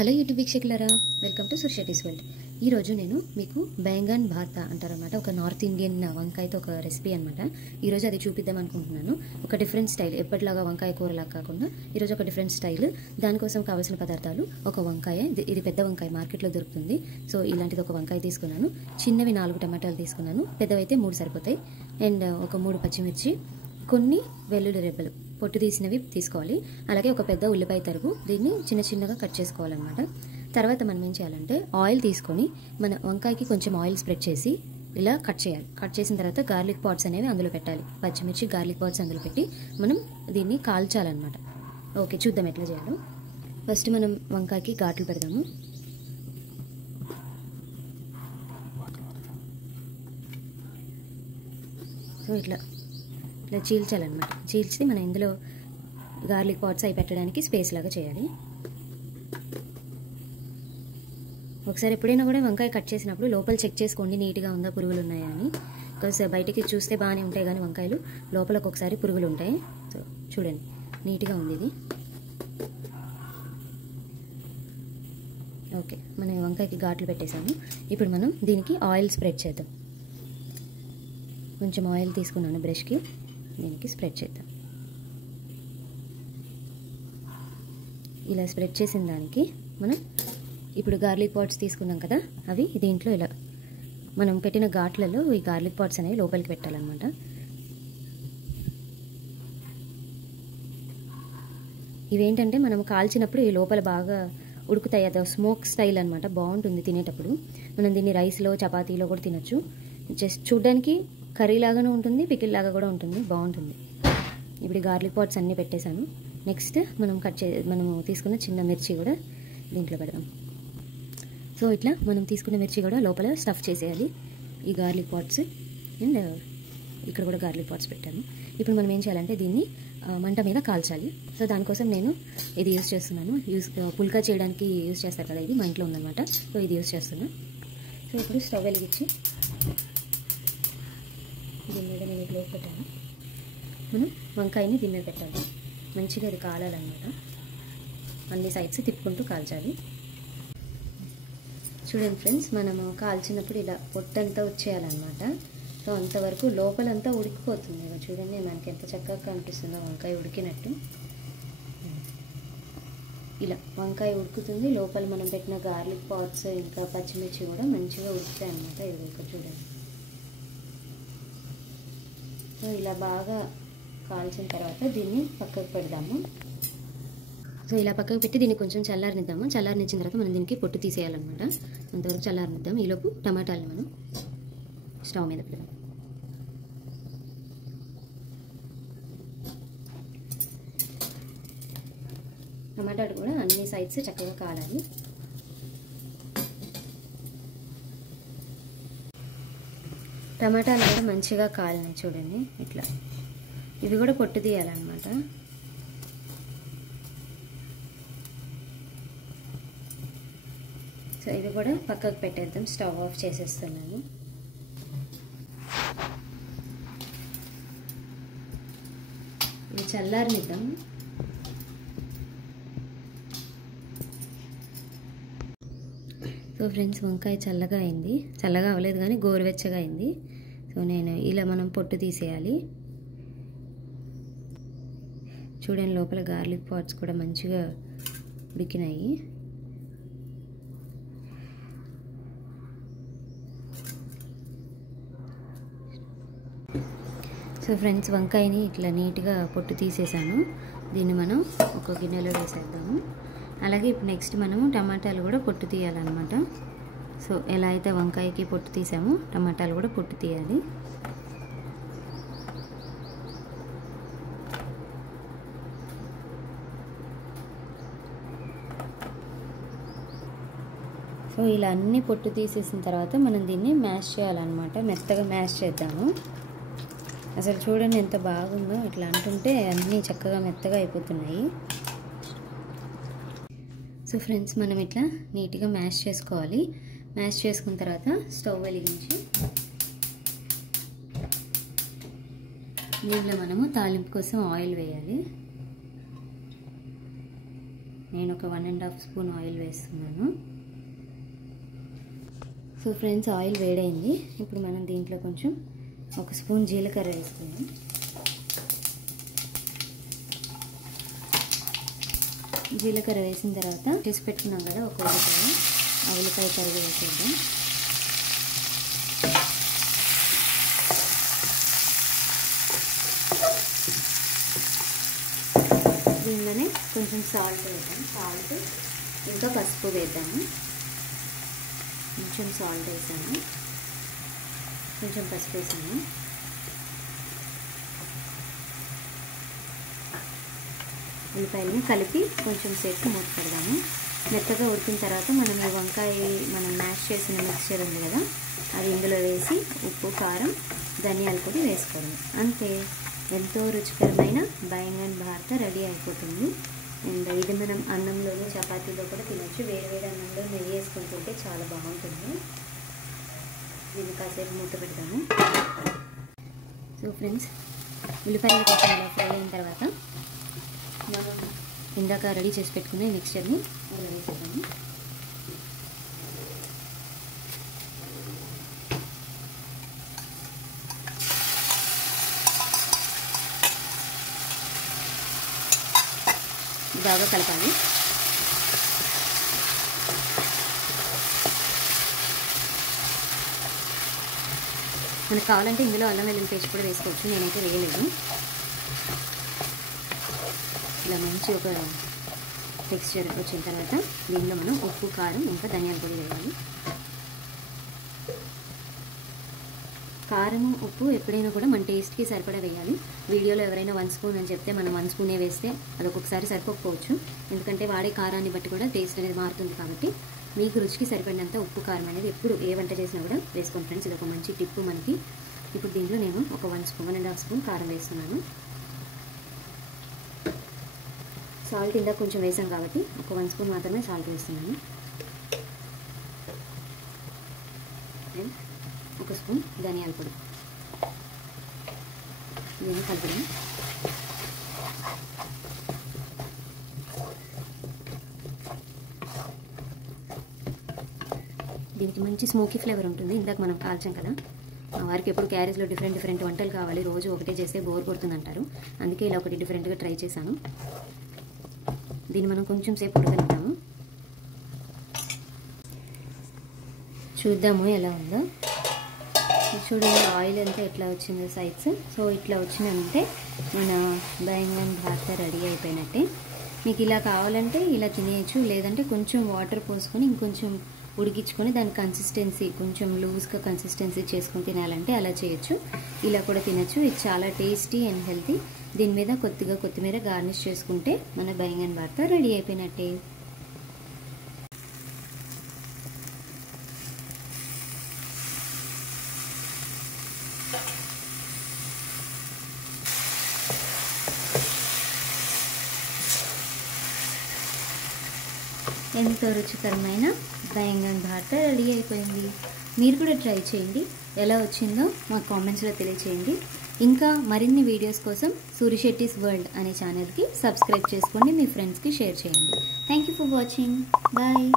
Hello YouTube వీక్షకులారా, welcome to Surshetty's world. ఈరోజు నేను మీకు బెంగన్ భాతా అంటారనమాట. ఒక నార్త్ ఇండియన్ వంకాయతో ఒక రెసిపీ అనమాట. ఈరోజు అది చూపిద్దాం అనుకుంటున్నాను. ఒక డిఫరెంట్ స్టైల్, ఎప్పటిలాగా వంకాయ కూరలా కాకుండా ఈరోజు ఒక డిఫరెంట్ స్టైల్. దానికోసం కావాల్సిన పదార్థాలు: ఒక వంకాయ, ఇది పెద్ద వంకాయ, మార్కెట్లో దొరుకుతుంది. సో ఇలాంటిది ఒక వంకాయ తీసుకున్నాను. చిన్నవి 4 టమాటాలు తీసుకున్నాను, పెద్దవైతే 3 సరిపోతాయి. అండ్ ఒక 3 పచ్చిమిర్చి, కొన్ని వెల్లుల్లి రెబ్బలు పొట్టు తీసినవి తీసుకోవాలి. అలాగే ఒక పెద్ద ఉల్లిపాయ తరుగు, దీన్ని చిన్న చిన్నగా కట్ చేసుకోవాలన్నమాట. తర్వాత మనం ఏం చేయాలంటే ఆయిల్ తీసుకొని మన వంకాయకి కొంచెం ఆయిల్ స్ప్రెడ్ చేసి ఇలా కట్ చేయాలి. కట్ చేసిన తర్వాత గార్లిక్ పాట్స్ అనేవి అందులో పెట్టాలి. పచ్చిమిర్చి, గార్లిక్ పాట్స్ అందులో పెట్టి మనం దీన్ని కాల్చాలన్నమాట. ఓకే, చూద్దాం ఎట్లా చేయాలో. ఫస్ట్ మనం వంకాయకి ఘాట్లు పెడదాము. సో ఇట్లా చీల్చాలన్నమాట. చీల్చి మనం ఇందులో గార్లిక్ పాట్స్ అవి పెట్టడానికి స్పేస్ లాగా చేయాలి. ఒకసారి ఎప్పుడైనా కూడా వంకాయ కట్ చేసినప్పుడు లోపల చెక్ చేసుకోండి, నీట్గా ఉందా, పురుగులు ఉన్నాయా అని. బికాస్ బయటికి చూస్తే బాగానే ఉంటాయి కానీ వంకాయలు లోపలకు ఒకసారి పురుగులు ఉంటాయి. సో చూడండి, నీట్గా ఉంది ఇది. ఓకే, మనం వంకాయకి ఘాట్లు పెట్టేసాము. ఇప్పుడు మనం దీనికి ఆయిల్ స్ప్రెడ్ చేద్దాం. కొంచెం ఆయిల్ తీసుకున్నాను బ్రష్కి, దీనికి స్ప్రెడ్ చేద్దాం. ఇలా స్ప్రెడ్ చేసిన దానికి మనం ఇప్పుడు గార్లిక్ పాట్స్ తీసుకున్నాం కదా, అవి దీంట్లో ఇలా మనం పెట్టిన ఘాట్లలో ఈ గార్లిక్ పాట్స్ అనేవి లోపలికి పెట్టాలన్నమాట. ఇవేంటంటే మనం కాల్చినప్పుడు ఈ లోపల బాగా ఉడుకుతాయి. అది స్మోక్ స్టైల్ అనమాట, బాగుంటుంది తినేటప్పుడు. మనం దీన్ని రైస్లో, చపాతీలో కూడా తినొచ్చు. జస్ట్ చూడ్డానికి కర్రీ లాగానే ఉంటుంది, పికిల్ లాగా కూడా ఉంటుంది, బాగుంటుంది. ఇప్పుడు గార్లిక్ పాట్స్ అన్నీ పెట్టేశాను. నెక్స్ట్ మనము తీసుకున్న చిన్న మిర్చి కూడా దీంట్లో పెడదాం. సో ఇట్లా మనం తీసుకున్న మిర్చి కూడా లోపల స్టఫ్ చేసేయాలి, ఈ గార్లిక్ పాట్స్. అండ్ ఇక్కడ కూడా గార్లిక్ పాట్స్ పెట్టాను. ఇప్పుడు మనం ఏం చేయాలంటే దీన్ని మంట మీద కాల్చాలి. సో దానికోసం నేను ఇది యూజ్ చేస్తున్నాను. పుల్కా చేయడానికి యూజ్ చేస్తారు కదా, ఇది మా ఇంట్లో ఉందన్నమాట. సో ఇది యూజ్ చేస్తున్నాను. సో ఇప్పుడు స్టవ్ వెలిగించి దీని మీద నేను ప్లేట్ పెట్టాను. మనం వంకాయని దీని మీద పెట్టాలి. మంచిగా అది కాలాలన్నమాట. అన్ని సైడ్స్ తిప్పుకుంటూ కాల్చాలి. చూడండి ఫ్రెండ్స్, మనము కాల్చినప్పుడు ఇలా పొట్టంతా వచ్చేయాలన్నమాట. సో అంతవరకు లోపలంతా ఉడికిపోతుంది. చూడండి మనకి ఎంత చక్కగా కనిపిస్తుందో వంకాయ ఉడికినట్టు. ఇలా వంకాయ ఉడుకుతుంది, లోపల మనం పెట్టిన గార్లిక్ పాట్స్ ఇంకా పచ్చిమిర్చి కూడా మంచిగా ఉడుకుతాయి అన్నమాట. ఇది ఇక్కడ చూడండి. సో ఇలా బాగా కాల్చిన తర్వాత దీన్ని పక్కకు పెడదాము. సో ఇలా పక్కకు పెట్టి దీన్ని కొంచెం చల్లారనిద్దాము. చల్లారనిచ్చిన తర్వాత మనం దీనికి పొట్టు తీసేయాలన్నమాట. అంతవరకు చల్లారనిద్దాం. ఈలోపు టమాటాలు మనం స్టవ్ మీద పెడదాం. టమాటాలు కూడా అన్ని సైడ్స్ చక్కగా కాలాలి. టమాటాలు కూడా మంచిగా కాలినాయి చూడండి. ఇట్లా ఇవి కూడా పొట్టు తీయాలన్నమాట. సో ఇవి కూడా పక్కకు పెట్టేద్దాం. స్టవ్ ఆఫ్ చేసేస్తున్నాను. ఇది చల్లారనిద్దాం. సో ఫ్రెండ్స్, వంకాయ చల్లగా అయింది. చల్లగా అవ్వలేదు కానీ గోరువెచ్చగా అయింది. సో నేను ఇలా మనం పొట్టు తీసేయాలి. చూడండి, లోపల గార్లిక్ పాట్స్ కూడా మంచిగా ఉడికినాయి. సో ఫ్రెండ్స్, వంకాయని ఇట్లా నీట్గా పొట్టు తీసేసాను. దీన్ని మనం ఒక గిన్నెలో వేసేద్దాము. అలాగే ఇప్పుడు నెక్స్ట్ మనము టమాటాలు కూడా పొట్టు తీయాలన్నమాట. సో ఎలా అయితే వంకాయకి పొట్టు తీసామో టమాటాలు కూడా పొట్టు తీయాలి. సో ఇలా అన్నీ పొట్టు తీసేసిన తర్వాత మనం దీన్ని మ్యాష్ చేయాలన్నమాట. మెత్తగా మ్యాష్ చేద్దాము. అసలు చూడండి ఎంత బాగుందో, ఇట్లా అంటుంటే అన్నీ చక్కగా మెత్తగా అయిపోతున్నాయి. సో ఫ్రెండ్స్, మనం ఇట్లా నీట్గా మ్యాష్ చేసుకోవాలి. మ్యాష్ చేసుకున్న తర్వాత స్టవ్ వెలిగించి దీంట్లో మనము తాలింపు కోసం ఆయిల్ వేయాలి. నేను ఒక 1.5 స్పూన్ ఆయిల్ వేస్తున్నాను. సో ఫ్రెండ్స్, ఆయిల్ వేడైంది. ఇప్పుడు మనం దీంట్లో కొంచెం 1 స్పూన్ జీలకర్ర వేసుకుందాం. జీలకర్ర వేసిన తర్వాత చేసి పెట్టుకున్నాం కదా ఒక ఉల్లిపాయ, ఆ ఉల్లిపాయ తరిగి వేసేద్దాం. దీనిలోనే కొంచెం సాల్ట్ వేద్దాం. సాల్ట్ ఇంకా పసుపు వేద్దాము. కొంచెం సాల్ట్ వేసాను, కొంచెం పసుపు వేసాను. ఉల్లిపాయలని కలిపి కొంచెం సేపు మూత పెడదాము. మెత్తగా ఉడికిన తర్వాత మనం ఈ వంకాయ మనం మ్యాష్ చేసిన మిక్చర్ ఉంది కదా, అది ఇందులో వేసి ఉప్పు, కారం, ధనియాల పొడి వేసుకోవడం. అంతే, ఎంతో రుచికరమైన బైంగన్ భారత రెడీ అయిపోతుంది. అండ్ ఇది మనం అన్నంలోనూ చపాతీలో కూడా తినచ్చు. వేడి అన్నంలో నెయ్యి వేసుకొని తింటే చాలా బాగుంటుంది. దీన్ని కాసేపు మూత పెడతాము. సో ఫ్రెండ్స్, ఉల్లిపాయలు కొంచెం ఇలా ఫ్రై అయిన తర్వాత మనం ఇందాక రెడీ చేసి పెట్టుకునే మిక్చర్ని రెడీ చేద్దాము. బాగా కలపాలి. మనకు కావాలంటే ఇందులో అల్లం వెల్లుల్లి పేస్ట్ కూడా వేసుకోవచ్చు, నేనైతే వేయలేదు. ఇలా మంచి ఒక టెక్స్చర్ వచ్చిన తర్వాత దీనిలో మనం ఉప్పు, కారం, ఇంకా ధనియాల పొడి వేయాలి. కారం, ఉప్పు ఎప్పుడైనా కూడా మన టేస్ట్కి సరిపడా వేయాలి. వీడియోలో ఎవరైనా 1 స్పూన్ అని చెప్తే మనం 1 స్పూనే వేస్తే అది ఒక్కొక్కసారి సరిపోకపోవచ్చు. ఎందుకంటే వాడే కారాన్ని బట్టి కూడా టేస్ట్ అనేది మారుతుంది. కాబట్టి మీకు రుచికి సరిపడినంత ఉప్పు, కారం అనేది ఎప్పుడు ఏ వంట చేసినా కూడా వేసుకోండి ఫ్రెండ్స్. ఇది ఒక మంచి టిప్పు మనకి. ఇప్పుడు దీంట్లో నేను ఒక 1.5 స్పూన్ కారం వేస్తున్నాను. సాల్ట్ ఇందాక కొంచెం వేసాం కాబట్టి ఒక 1 స్పూన్ మాత్రమే సాల్ట్ వేస్తున్నాను. అండ్ 1 స్పూన్ ధనియాల పొడి. దీన్ని కలపడం. దీనికి మంచి స్మోకీ ఫ్లేవర్ ఉంటుంది. ఇందాక మనం కాల్చాం కదా, వారికి ఎప్పుడు క్యారేజ్లో డిఫరెంట్ వంటలు కావాలి, రోజు ఒకటే చేస్తే బోర్ కొడుతుంది అంటారు. అందుకే ఇలా ఒకటి డిఫరెంట్గా ట్రై చేశాను. దీన్ని మనం కొంచెం సేపు ఉడకనిద్దాము. చూద్దాము ఎలా ఉందో. చూడండి, ఆయిల్ అంతా ఎట్లా వచ్చిందో సైడ్స్. సో ఇట్లా వచ్చిందంటే మన బైంగన్ భారత రెడీ అయిపోయినట్టే. మీకు ఇలా కావాలంటే ఇలా తినేయచ్చు, లేదంటే కొంచెం వాటర్ పోసుకొని ఇంకొంచెం ఉడికించుకొని దాని కన్సిస్టెన్సీ కొంచెం లూజ్గా కన్సిస్టెన్సీ చేసుకొని తినాలంటే అలా చేయొచ్చు. ఇలా కూడా తినచ్చు. ఇది చాలా టేస్టీ అండ్ హెల్తీ. దీని మీద కొద్దిగా కొత్తిమీర గార్నిష్ చేసుకుంటే మన బైంగన్ భారత రెడీ అయిపోయినట్టే. ఎంతో రుచికరమైన బైంగన్ భారత రెడీ అయిపోయింది. మీరు కూడా ట్రై చేయండి. ఎలా వచ్చిందో మా కామెంట్స్లో తెలియచేయండి. ఇంకా మరిన్ని వీడియోస్ కోసం సూరిశెట్టిస్ వరల్డ్ అనే ఛానల్కి సబ్స్క్రైబ్ చేసుకోండి. మీ ఫ్రెండ్స్కి షేర్ చేయండి. Thank you for watching. Bye.